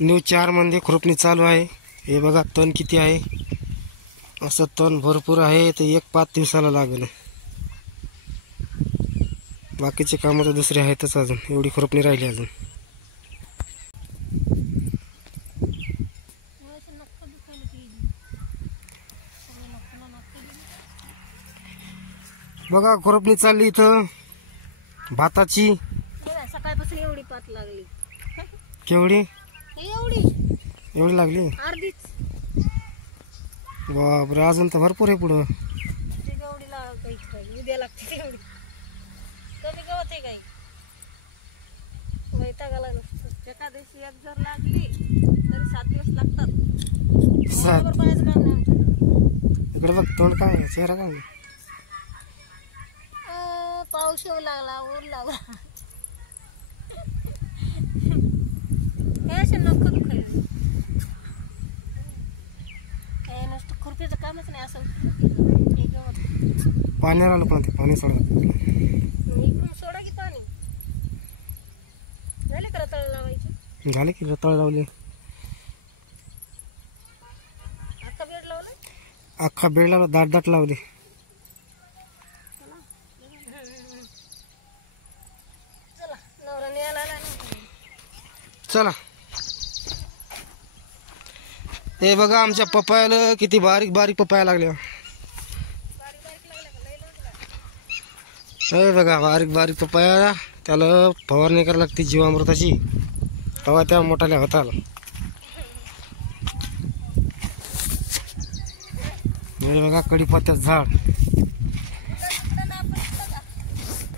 New 4 मध्ये खुरपणी चालू आहे। हे बघा तण किती आहे, असं तण भरपूर आहे। ते 1-5 दिवसाला लागेल। बाकीचे काम तर दुसरे आहेतच, अजून एवढी खुरपणी राहिली अजून। बघा खुरपणी चालली इथं भाताची। सकाळपासून एवढी पात लागली। केवढी? एवढी लागली? अर्धीच। बापरे, अजून तर भरपूर आहे पुढं। उद्या लागते एवढी, कमी गवत आहे काही। वैतागाला नसतं। एका दिवशी एक जर लागली तरी 7 दिवस लागतात। पाहायचं काम नाही आमचं। इकडे बघ, तोंड काय, चेहरा काय? पाऊस येऊ लागला, ऊन लागला। हे असे नख दुखायला, हे नुसतं खुरपीचं कामच नाही असं। हे गवत पाण्यावर आलं, पण ते पाणी सोडा। इकडून सोडा की पाणी। झाले का रताळ लावायचे? झाले की रताळ लावले। अख्खा बेड लावला? अख्खा बेड लावला, दाट लावले। चला, नवरा न्यायला आला ना। चला, हे बघा आमच्या पपयाला किती बारीक बारीक पपया लागल्या। हे बघा बारीक बारीक पपया, त्याला फवारणी करायला लागते जीवामृताची, तेव्हा त्या मोठाल्या होतात। हे बघा कडीपत्त्याचं झाड।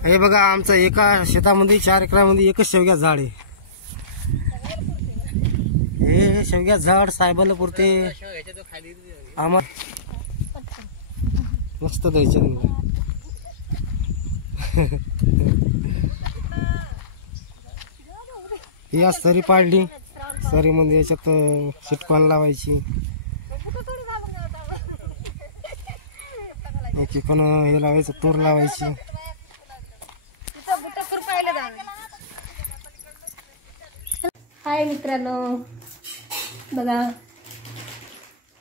हे बघा आमचं एका शेतामध्ये 4 एकरामध्ये एकच शेवग्याचं झाड आहे। हे शेवग्याचं झाड साहेबाला पुरते, आम्हाला मस्त द्यायचं। ही सरी पाडली, सरीमध्ये याच्यात शिटपान लावायची। एकीकडून हे लावायचं, तूर लावायची। हाय मित्रांनो, बघा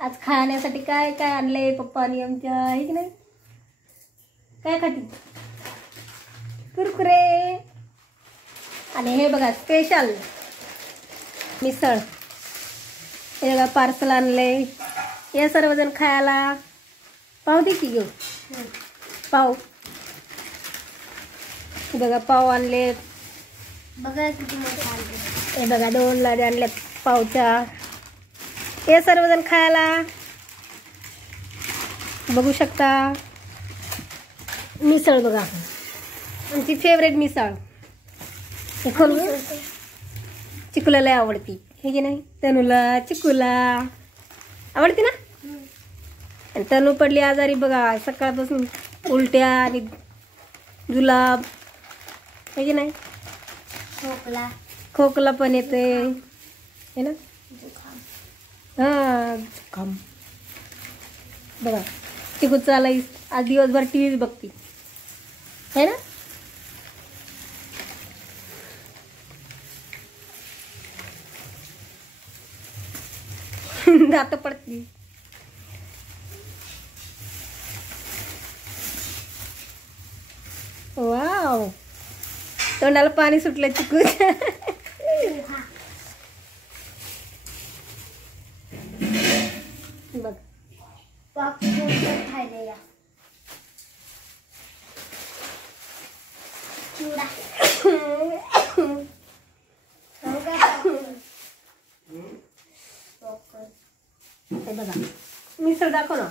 आज खाण्यासाठी काय काय आणलंय पप्पानी आमच्या, आहे की नाही? काय खाती? कुरकुरे। आणि हे बघा स्पेशल मिसळ। हे बघा पार्सल आणले, या सर्वजण खायला। पाव दे की घेऊ, पाव। हे बघा पाव आणले, बघा किती मोठे आणले। हे बघा 2 लाड्या आणल्यात पावच्या, हे सर्वजण खायला। बघू शकता मिसळ, बघा आमची फेवरेट मिसळ। चिकूला लय आवडती, हे की नाही? तनूला चिकूला आवडती ना? आणि तनू पडली आजारी, बघा सकाळपासून उलट्या आणि जुलाब, हे की नाही? खोकला पण येते, है ना? हा, जुखाम। बघा चिकू चालाय, आज दिवसभर टीव्ही बघती, है ना? दात पडती। वाव, तोंडाला पाणी सुटलं चिकूच्या। बघ बघा मिसळ दाखव ना,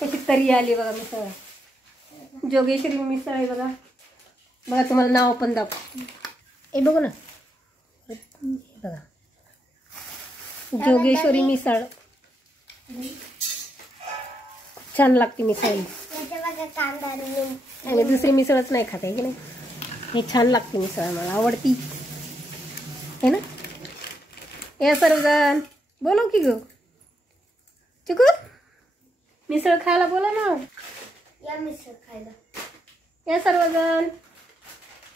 कशी तरी आली बघा मिसळ। जोगेश्वरी मिसळ आहे बघा। बघा तुम्हाला नाव पण दाखव, हे बघू ना, बघा जोगेश्वरी मिसळ। छान लागते मिसळ, आणि दुसरी मिसळच नाही खात, आहे की नाही? हे छान लागते मिसळ, मला आवडती, है ना? या सर्वजण बोलव की ग चिकू, मिसळ खायला बोला ना। या मिसळ खायला, या सर्वजण।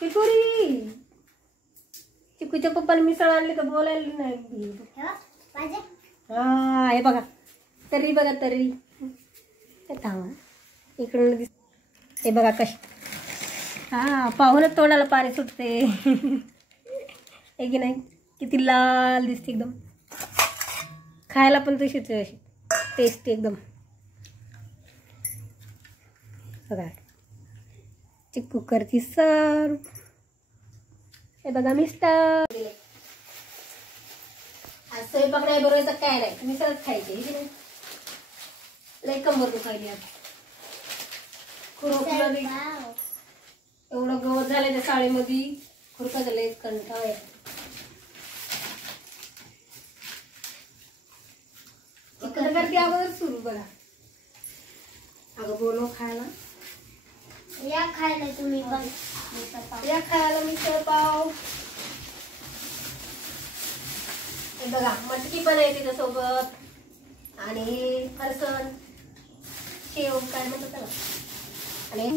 चिकुरी चिकूच्या पप्पाने मिसळ आणली तर बोलायला नाही. हा हे बघा तर्री बघा तर्री. थांबा इकडून दिस. हे बघा कशी. हा पाहूनच तोंडाला पाणी सुटते. हे की नाही किती लाल दिसते एकदम. खायला पण तशीच आहे अशी टेस्ट एकदम. बघा चिक्कू करती सर्व. हे बघा मिस्टर. आज स्वयंपाक नाही बरोबर काय नाही मिसळच खायची हे की नाही. लई कंबर दुखायली आता. खुरपलं एवढं गवत झालं त्या साडीमध्ये. खुरका झालंय कंटाळ आहे. चिकन करते अगोदर सुरू बघा. अगं बोलव खायला. या खायला तुम्ही पण या खायला मिसळ पाव. हे बघा मटकी पण आहे त्याच्यासोबत. आणि फरसन शेव काय म्हणतात त्याला. आणि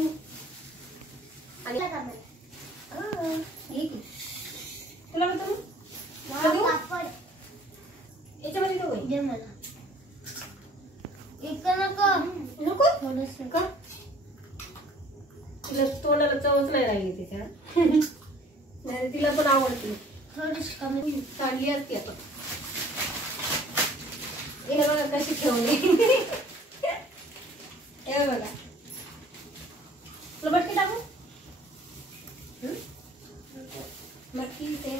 तुला म्हणतो पापड याच्यामध्ये तो दे मला. इकडं नको नको थोडस का. तिला तोंडाला चवच नाही राहिली तिच्या. नाही तिला पण आवडते. थोडीशी कमी. काढली असती आता. हे बघा कशी ठेवली. हे बघा तुला मटकी टाकू. मटकी ते